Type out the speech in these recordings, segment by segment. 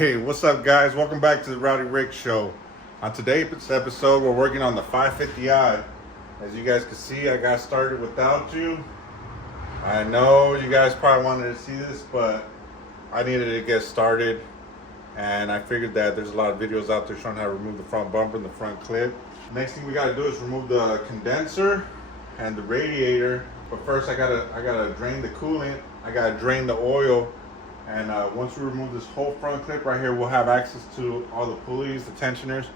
Hey, what's up, guys? Welcome back to the Rowdy Rick Show. On today's episode, we're working on the 550i. As you guys can see, I got started without you. I know you guys probably wanted to see this, but I needed to get started. And I figured that there's a lot of videos out there showing how to remove the front bumper and the front clip. Next thing we gotta do is remove the condenser and the radiator. But first, I gotta drain the coolant. I gotta drain the oil. And once we remove this whole front clip right here, we'll have access to all the pulleys, the tensioners.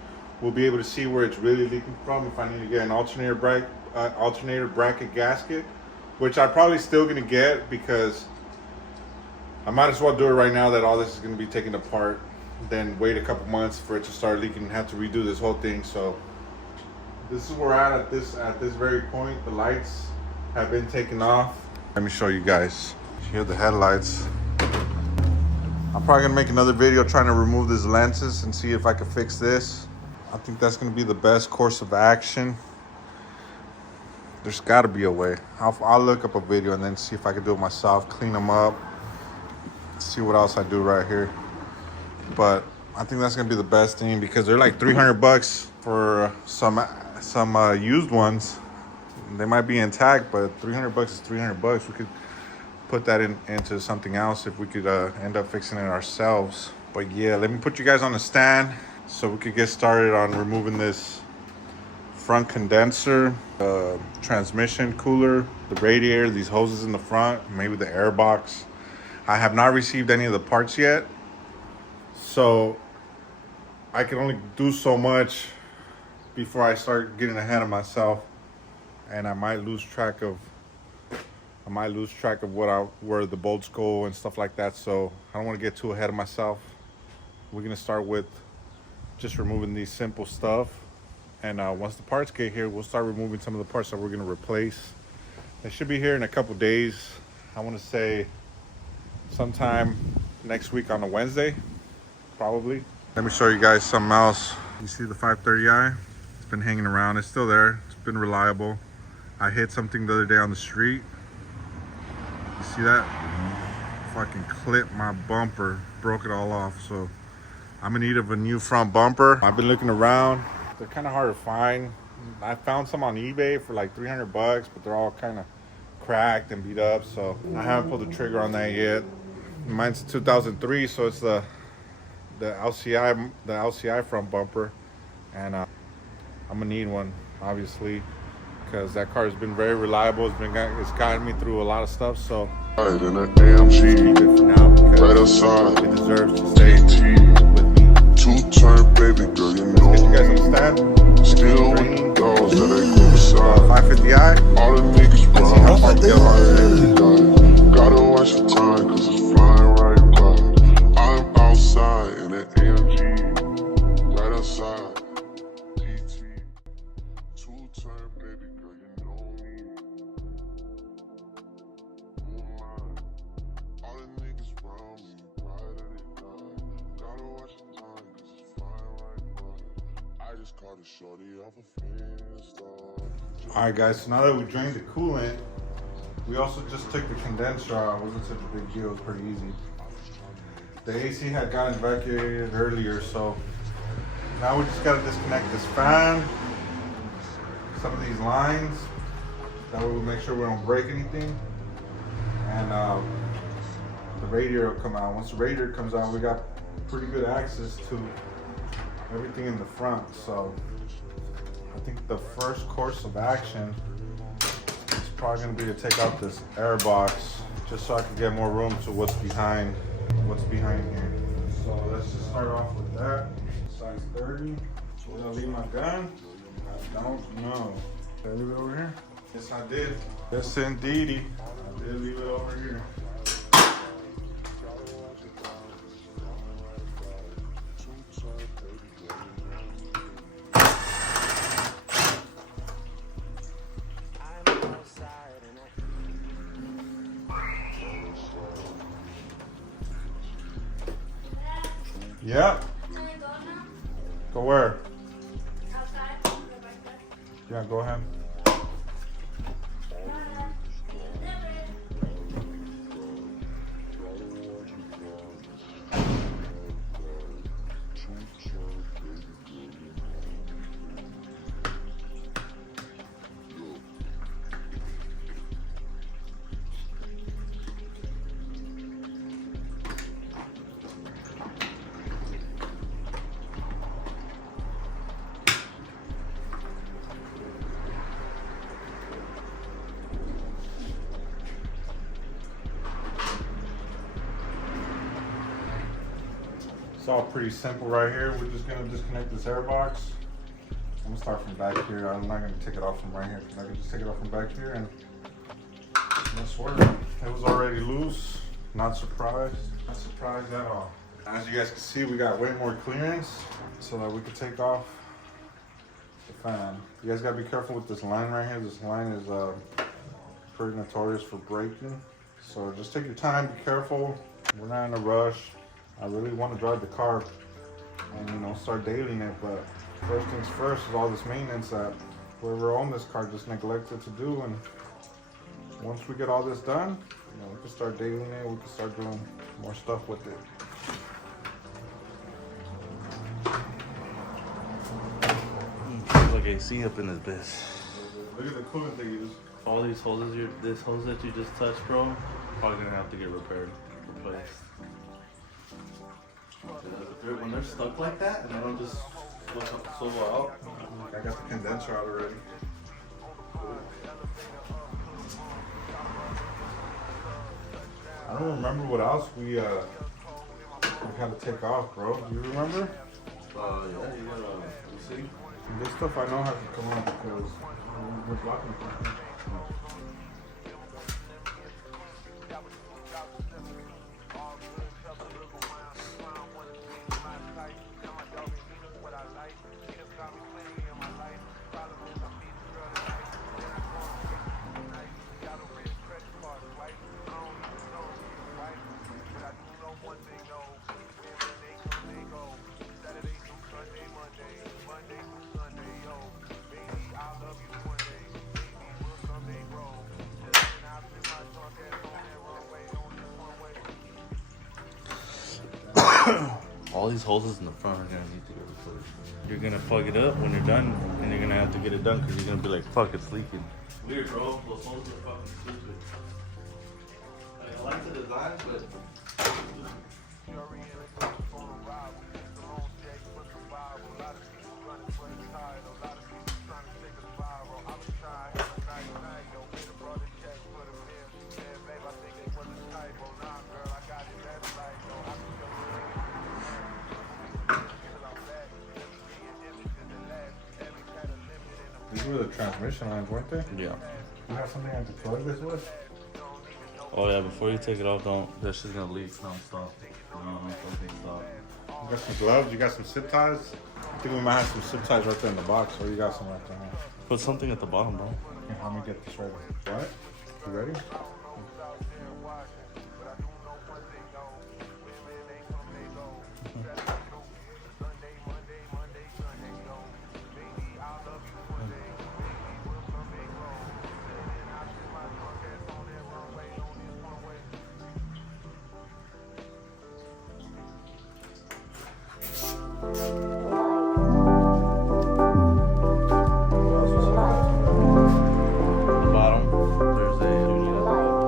We'll be able to see where it's really leaking from. If I need to get an alternator bracket gasket, which I'm probably still gonna get because I might as well do it right now that all this is gonna be taken apart, then wait a couple months for it to start leaking and have to redo this whole thing. So this is where we're at this very point. The lights have been taken off. Let me show you guys. Here are the headlights. I'm probably gonna make another video trying to remove these lenses and see if I can fix this. I think that's gonna be the best course of action. There's gotta be a way. I'll look up a video and then see if I can do it myself, clean them up, see what else I do right here. But I think that's gonna be the best thing because they're like 300 bucks for some used ones. They might be intact, but 300 bucks is 300 bucks. We could put that into something else if we could end up fixing it ourselves. But yeah, let me put you guys on the stand so we could get started on removing this front condenser, transmission cooler, the radiator, these hoses in the front, maybe the air box. I have not received any of the parts yet, so I can only do so much before I start getting ahead of myself, and I might lose track of where the bolts go and stuff like that. So I don't want to get too ahead of myself. We're gonna start with just removing these simple stuff, and once the parts get here, we'll start removing some of the parts that we're gonna replace. They should be here in a couple days. I want to say sometime next week on a Wednesday, probably. Let me show you guys something else. You see the 530i? It's been hanging around. It's still there. It's been reliable. I hit something the other day on the street. See that? Fucking clipped my bumper, broke it all off. So I'm in need of a new front bumper. I've been looking around. They're kind of hard to find. I found some on eBay for like 300 bucks, but they're all kind of cracked and beat up. So I haven't pulled the trigger on that yet. Mine's 2003, so it's the LCI front bumper, and I'm gonna need one, obviously, because that car has been very reliable. It's gotten me through a lot of stuff. So right in an AMG, keep it for now because right outside, it deserves to stay with me. Two-turn baby girl, you know. Let's get you guys understand. Still with those that ain't go beside. 550i. All the niggas See how far run. we go. Gotta watch the time, cause it's flying right by. I'm outside in an AMG, right outside. Two-turn baby girl, you know me. All the niggas round me, ride at it die. Gotta watch the time, cause it's flying right by. I just caught a shorty off a Finsta. Alright guys, so now that we drained the coolant, we also just took the condenser out. It wasn't such a big deal, it was pretty easy. The AC had gotten evacuated earlier, so now we just gotta disconnect this fan, some of these lines, that way we'll make sure we don't break anything, and the radiator will come out. Once the radiator comes out, we got pretty good access to everything in the front. So I think the first course of action is probably gonna be to take out this air box, just so I can get more room to what's behind here. So let's just start off with that. Size 30. Did I leave my gun? I don't know. Did I leave it over here? Yes, I did. Yes, indeedy. I did leave it over here. Yeah. Go where? Outside. Yeah, go ahead. It's all pretty simple right here. We're just gonna disconnect this air box. I'm gonna start from back here. I'm not gonna take it off from right here because I can just take it off from back here and let's work. It was already loose. Not surprised. Not surprised at all. As you guys can see, we got way more clearance so that we can take off the fan. You guys gotta be careful with this line right here. This line is pretty notorious for breaking. So just take your time, be careful. We're not in a rush. I really want to drive the car and, you know, start detailing it, but first things first is all this maintenance that whoever owns this car just neglected to do. And once we get all this done, you know, we can start detailing it. We can start doing more stuff with it. Feels like AC up in this bitch. Look at the coolant they use. All these hoses, this hose that you just touched, bro, probably gonna have to get repaired, replaced. When they're stuck like that and they don't just swivel out. I got the condenser out already. I don't remember what else we had to take off, bro. Do you remember? Yeah, you gotta, you see? This stuff I know has to come off because we're blocking it. All these hoses in the front are gonna need to get replaced. You're gonna plug it up when you're done, and you're gonna have to get it done because you're gonna be like, fuck, it's leaking. Weird, bro. Those hoses are fucking stupid. I like the design, but. These were the transmission lines, weren't they? Yeah. You have something I have to plug this with? Oh yeah, before you take it off, don't. That shit's gonna leak non-stop. Stop. You got some gloves? You got some zip ties? I think we might have some zip ties right there in the box, or you got some right there. Huh? Put something at the bottom, bro. Okay, help me get this ready. What? You ready? The bottom, there's a unit at the bottom.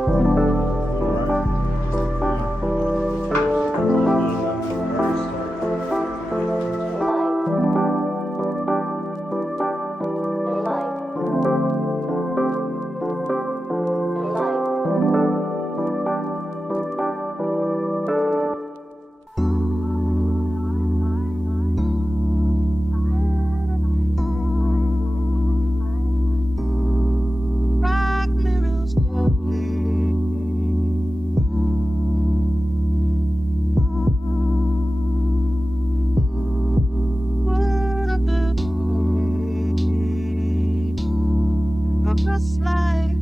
Rock mirrors I'm just like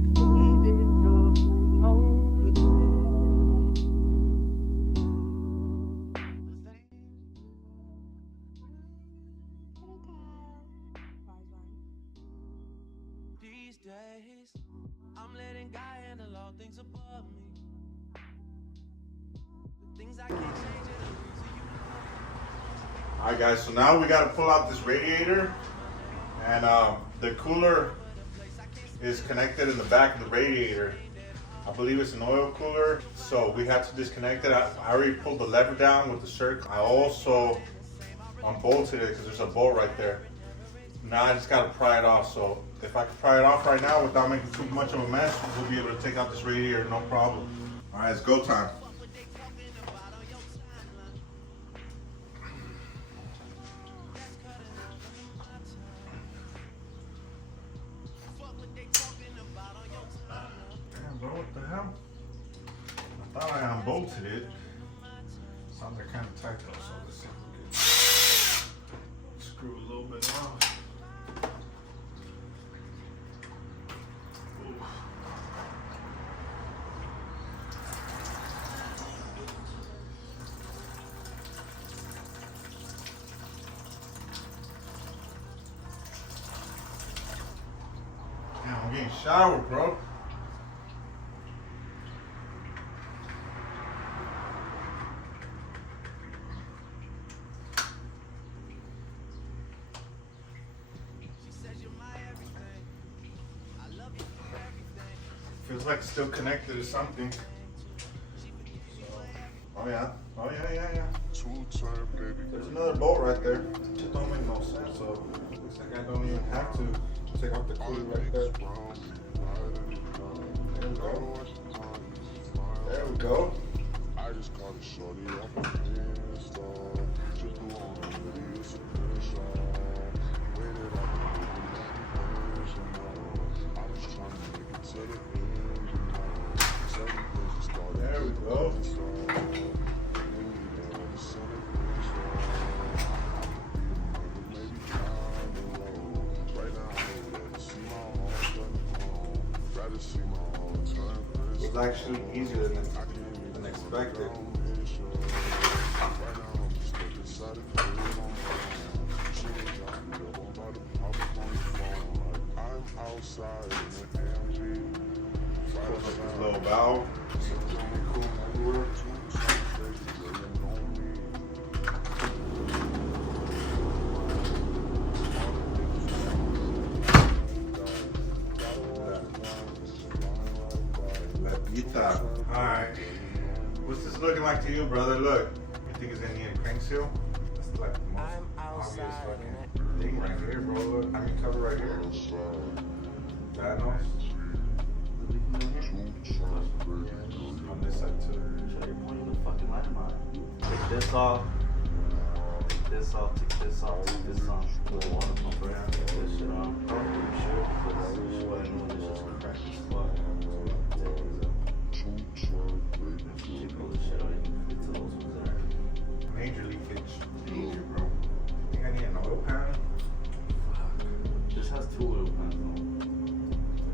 these days, I'm letting God handle all things above me. The things I can't change are the reason you. Alright guys, so now we gotta pull out this radiator, and the cooler is connected in the back of the radiator. I believe it's an oil cooler, so we had to disconnect it. I already pulled the lever down with the circuit. I also unbolted it because there's a bolt right there. Now I just gotta pry it off, so if I can pry it off right now without making too much of a mess, we'll be able to take out this radiator, no problem. Alright, it's go time. it. Some are kind of tight though, so let's see if we can screw a little bit off. Ooh. Damn, I'm getting showered, bro. Feels like it's still connected to something. Oh yeah. Oh yeah. Two-time baby. There's another bolt right there. It just don't make no sense. So looks like I don't even have to take off the cooler right there. There we go. There we go. I just caught a shorty off a Insta. Just go on a video submission. Waited up and I was trying to make it to the end. There we go. It was actually easier than expected. This little valve. Alright. What's this looking like to you, brother? Look. You think it's gonna need a crank seal? That's like the most obvious fucking thing right here, bro. Look. I mean, cover right here. Vanos. On this side too. You're pointing the fucking light on. Take this off. Take this off. Take this off. Take this off. Put the water pump right. Take this shit off. Probably should, because what I know is just crack this fuck. Major leakage. Easier, bro. I think I need an oil pan. This has 2 oil pans though.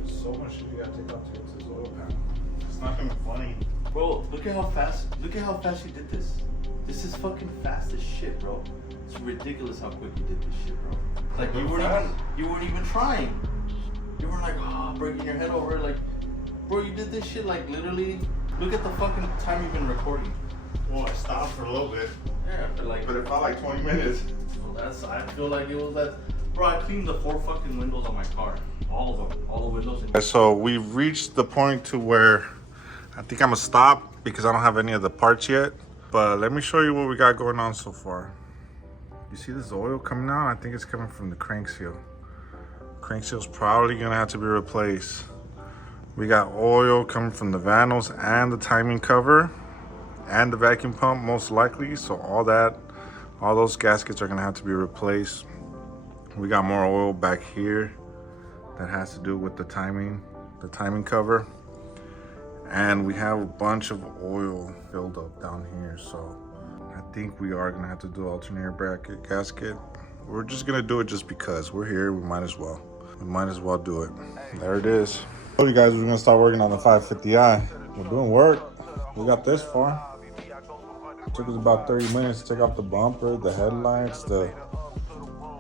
There's so much shit you gotta take out to get to this oil pan. It's not even funny. Bro, look at how fast you did this. This is fucking fast as shit, bro. It's ridiculous how quick you did this shit, bro. Like you weren't even trying. You weren't like, breaking your head over, like, bro, you did this shit like literally. Look at the fucking time you've been recording. Well, I stopped for a little bit. Yeah, But it felt like 20 minutes. well, I feel like it was that. Bro, I cleaned the 4 fucking windows on my car. All of them. All the windows. So we've reached the point to where I think I'm gonna stop because I don't have any of the parts yet. But let me show you what we got going on so far. You see this oil coming out? I think it's coming from the crank seal. Crank seal's probably gonna have to be replaced. We got oil coming from the vanos and the timing cover and the vacuum pump most likely. So all those gaskets are gonna have to be replaced. We got more oil back here that has to do with the timing cover. And we have a bunch of oil filled up down here. So I think we are gonna have to do alternator bracket gasket. We're just gonna do it just because we're here, we might as well. We might as well do it. There it is. I told you guys we're gonna start working on the 550i. We're doing work. We got this far. It took us about 30 minutes to take off the bumper, the headlights, the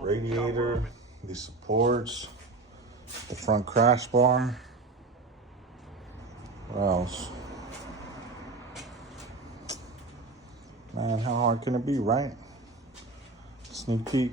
radiator, the supports, the front crash bar. What else? Man, how hard can it be, right? Sneak peek.